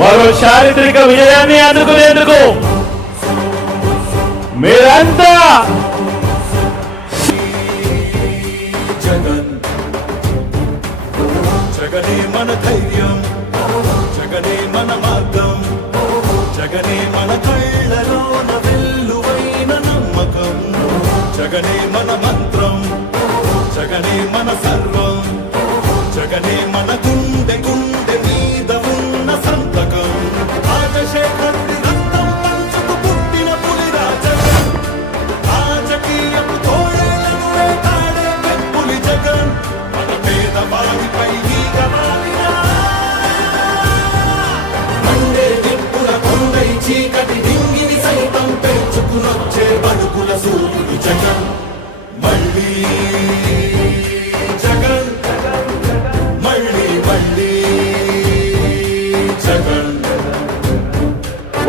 మరో చారిత్రక విజయాన్ని అందుకునేందుకు మీరంతా జగన్. జగనే మన ధైర్యం. జగనే మన మార్గం. జగనే మన కళ్ళలోన వెల్లువైన నమ్మకం. జగనే మన సైతం పెంచుకునొచ్చే బడుగుల సూర్యుడు జగన్ మళ్ళీ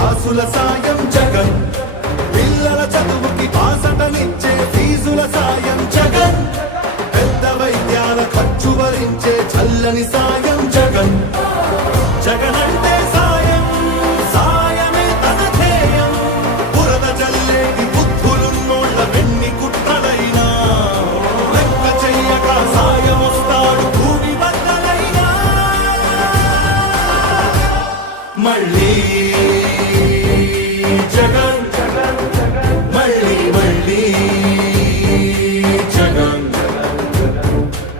కాసుల సాయం జగన్. పిల్లల చదువుకి బాసటనిచ్చే ఫీజుల సాయం జగన్. పెద్ద వైద్యాల ఖర్చు భరించే చల్లని సాయం జగన్. జగన్ అంటే సాయం సాయమే తన ధ్యేయం. బురద జల్లేది బుద్ధులున్నోళ్ళ వెన్ని కుట్టలైనా లెక్క చెయ్యక సాయం వస్తాడు భూమి బద్దలైనా. మళ్ళీ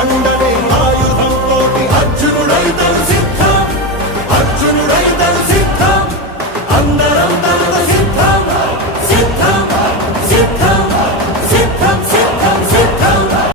అందరి